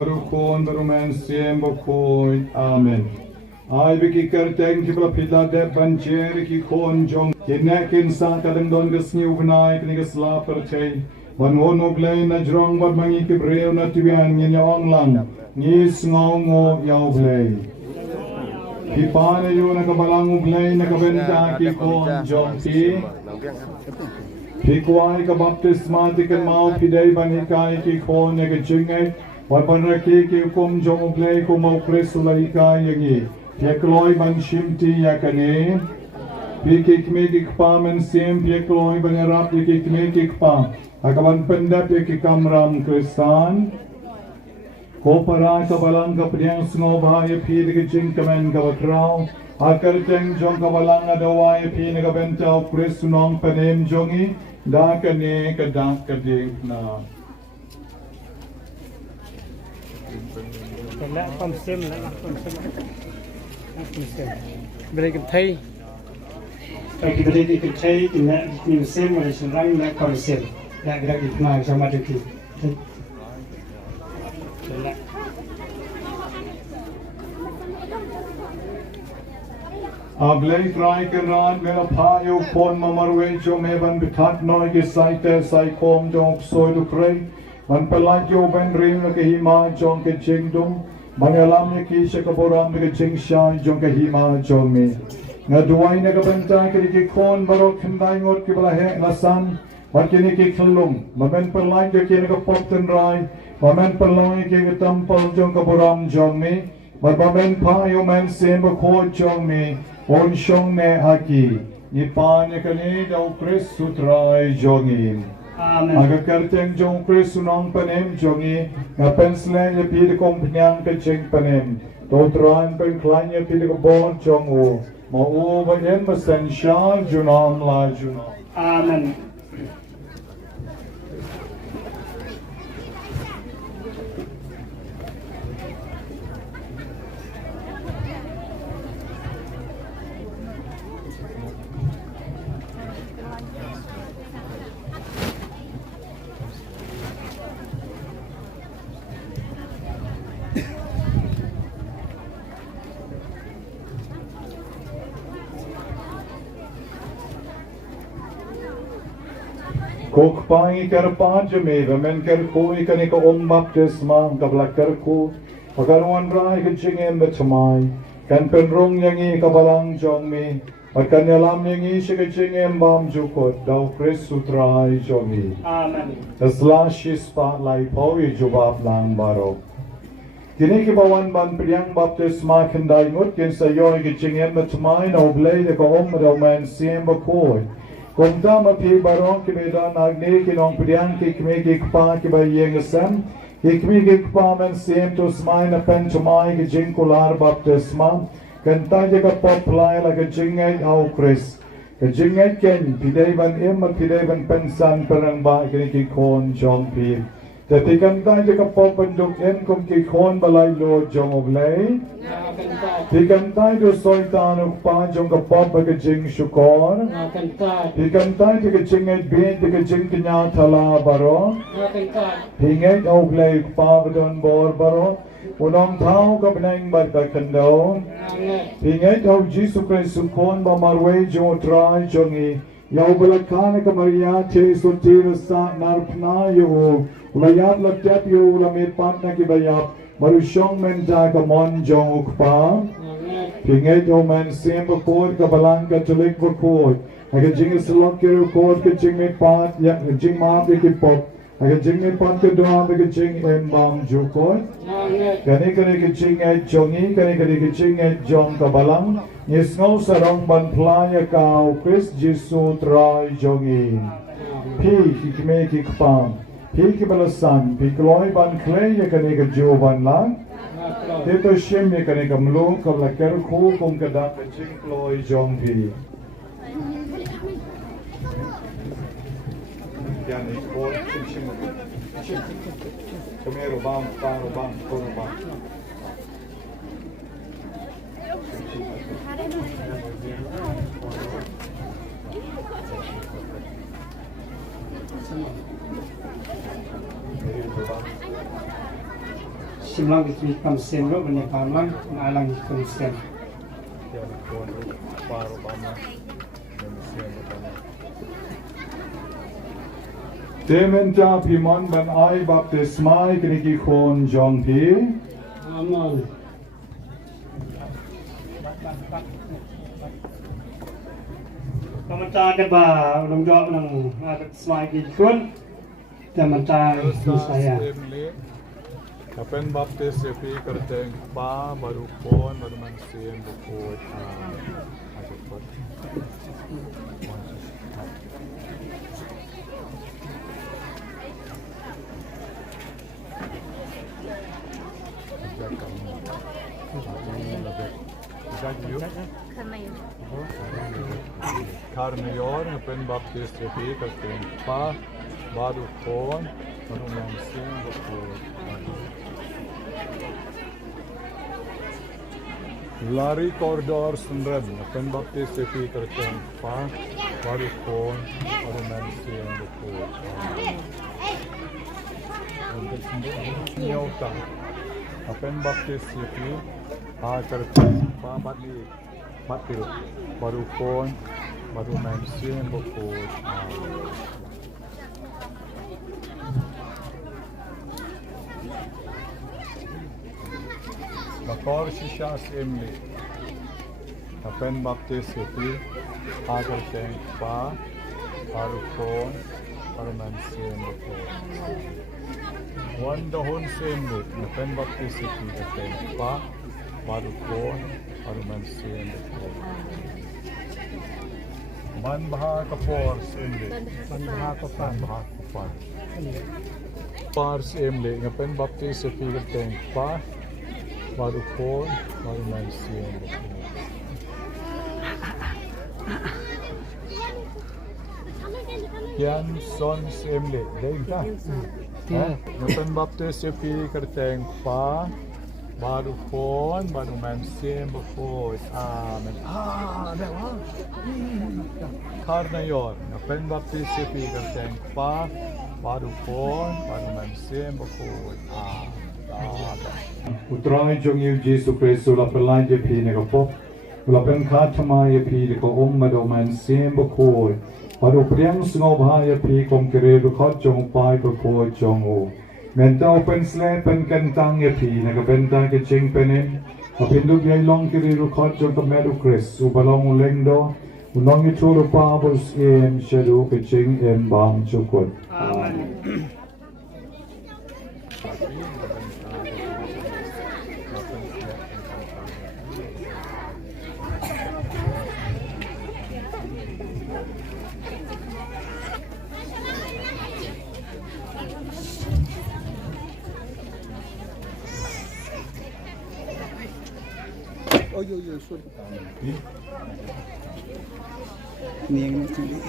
Berukun berumen siem bokoi. Amen. Ai biki kerteng kibla pila de banjer ki kon jong kinek insan kadang don gesni ugnai kini gesla percay bangon oglay na jrong bad mangi kibreo na tibian ngin ong lang ngis ngongo yaw blay kipane yo na kabalang uglay na kabenta ki kon jong ti Pikwai ka baptisma ti kan mau pidai banikai ki kon ya kecingay Wapanraki ki kum jong uglay kumau kresulaikai yangi Piekloi ban shimti yakane Pikik mekik pa men sim piekloi ban erap pikik mekik pa Akaban pendap pikik kamram kristan Kopara kabalang kapriang snobhaya pid kicing kamen kabakraw Akar jeng jong kabalang adawaya pid kabentau krisunong panem jongi Dakane kadak kading na Lại con xem lại con xem bây giờ thấy cái bây giờ cái thấy thì lại mình xem mà chúng ta lại con xem lại cái cái này cho mà được thì lại Ablay try karan mera phayo phone mamarwe jo me ban bithat noi ke site sai kom jong soi du krei ban pelai jo ben rim ke hima jong ke jingdum bangalam ne ki se kaboram ke jing shai jong ke hima jong me ngaduai ne ka benta ke kon barok khandai ngot ke bala he nasan ban ke ne ke khunlung mamen pelai jo ke ne ka pop ten rai mamen pelai ke tampal jong kaboram jong me Babamen payo men semba ko jong me on shong ne haki ipan kani dau Chris sutrai jongi Amen aga kerteng jong Chris sunong panem jongi ngapensle ye pid kompnyang ke cheng panem to tran pen klan ye pid ko bon jong u mo u bagen masen sha junam la junam Amen Kok pangi kar panja me men kar koi kani ka baptisma kabla kar ko pagaruan rai ka jingem betmai kan penrong yangi kabalang jong me akan yalam yangi se ka jingem bam jukot dau Chris sutrai jongi Amen asla shispa lai pawi jubab lang baro Kini ki bawan ban priang baptisma khandai ngut ken sayoy ka jingem betmai no blay de ko man siem ba koi Kumta mapi barong kimedan agne kinong priang kikme kikpa kibayeng sam kikme kikpa men siem to smai na pen tumai ki jinkular baptisma kanta je ka poplai la ka jingai au Chris ka jingai ken pidai ban em pidai ban pensan perang ba kini ki kon jong pi tapi kanta je ka pop penduk en kum ki kon balai lo jong oglay Dikantai do soitan ukpa jong ka pop ka jing shukor Dikantai ka jing et bin ka jing knya thala baro Hinget oglay ukpa don bor baro Unong thau ka bnaing bar ka kando Hinget au Jesu Christ kon ba marwe jo trai jongi Yau balakane ka Maria che sotir sa narpna yo Ulayat latyat yo ulamit pat na kibayap Marusyong men ja ka mon jong ukpa Pinget o men sim bakod ka balang katolik bakod Aga jing isalok kiro kod ka jing me pat ya jing maap ki pop Aga jing me pat ka doam ka jing embam jukod Kani ka jing ay jongi kani ka jing ay jong ka balang Nisngaw sarong ban playa ka Chris Jesu trai jongi Pi kikme kikpam Piki balasan, pikloi ban klei ya kane ka jovan lang. Tito shim ya kane ka mlu ka lakar ku kum ka da ka ching kloi jong pi. Yan ikor shim shim. Kamero bam, paro bam, kono bam. simlang itu kam sem lo benda kamlang alang kon sem. Demen ja pimon ban ai baptisma kini ki khon jong pi. Aman. Kamantar ke ba ulung jawab nang baptisma ki khun. Kamantar saya. Kapan baptis sepi kerteng pa baru pon baru mansin bukut adukot. Karmayor kapan baptis sepi kerteng pa baru pon baru mansin bukut. Lari koridor sendiri, pen baptis sepi kerten pa, baru pon, baru mensi yang betul. Untuk sendiri, nyauta, pen baptis sepi, kerten pa batil, baru pon, baru mensi yang betul. Bakor shisha semli, kapan baptis sepi, agar teng pa, baru pon, baru mansin betul. Wan dahon semli, kapan baptis sepi, teng pa, baru pon, baru mansin betul. Man baha kapor semli, man baha kapor. Par semli, kapan baptis sepi, teng pa. Baru pon, baru mansin betul. Yan son semle, deng ta. Ngapen baptis sepi kerteng pa, baru pon, baru mansin betul. Amen. Dah. Karena yor, ngapen baptis sepi kerteng pa, baru pon, baru mansin betul. Utrai jong yu Jesu Kristu la pelai je pi ne ko la pen kha thama ye pi ko ma do man sem bo ko paro priang sngo bha ye pi kom kre ru kho jong pai ko ko jong o men ta open sle pen kan tang ye pi ne ko pen ta ke ching pen a pen du ye long kre ru kho jong ko meru Kris u balong leng do u long ye chu ru pa bo em shedu ke ching em bang chukut. Amen. Oh, sudah. Ini yang sendiri.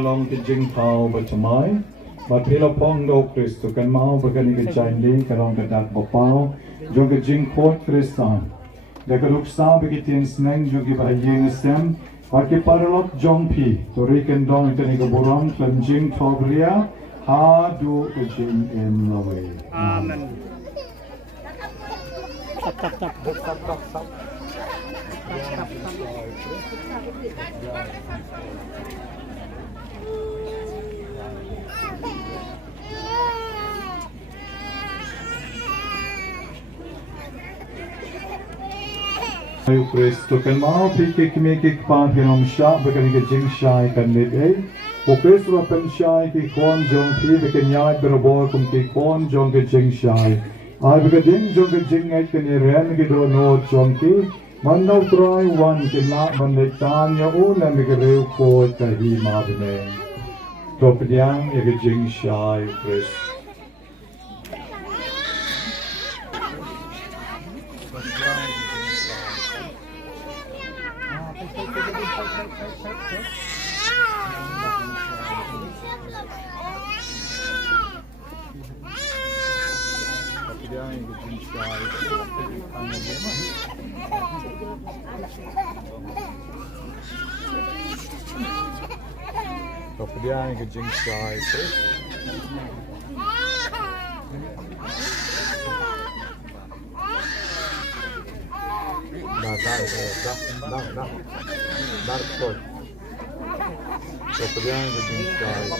Long ke jing tau bacamai, batila pong do Kristu kan mau bagani ke chaindi kalong ke dak bapau. Jo ke jing khot Kristan. Deka luksa begitin sneng jo ke bahayeng sem. Pake paralok jong pi. Tori ken dong itani ke borong klan jing tobria. Ha du ke jing em lawe. Amen. Tap. Ayu Kristu kan mau pikir kami kikpan hinom syak berkali ke jing syai kan lid O Kristu apen syai kikon jong pi berkali nyai berobor kum kikon jong ke jing syai. Ay berkali jong ke jing ay kaniren ke do no jong ki. Mandaw try one kila manditan ya ulan berkali ko kahi mabine. Topidyang ya ke jing syai Kristu. Kemudian kejinsai kemudian kejinsai kemudian kejinsai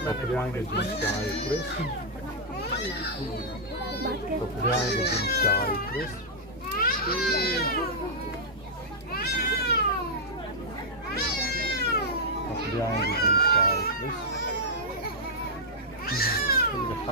kemudian kejinsai Chris kemudian kejinsai Chris kemudian kejinsai Chris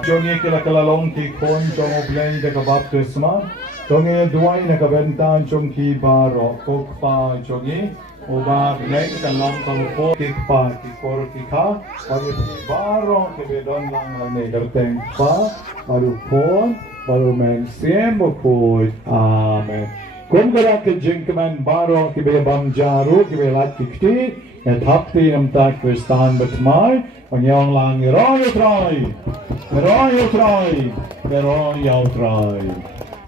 Jongi kila kalalong ki khun jong oblay de ka baptisma jongi duai na ka bentan jong ki baro kok pa jongi oba blay ka long kang po ki pa ki kor ki kha baru ki baro ke bedon lang ne garteng pa baru pon baru men siem po amen kum kara ke jinkman baro ki be bam jaru ki be lat ki et hapti nam ta kristan betmai Panyong lang, Roy Troy! Roy Troy! Roy Troy!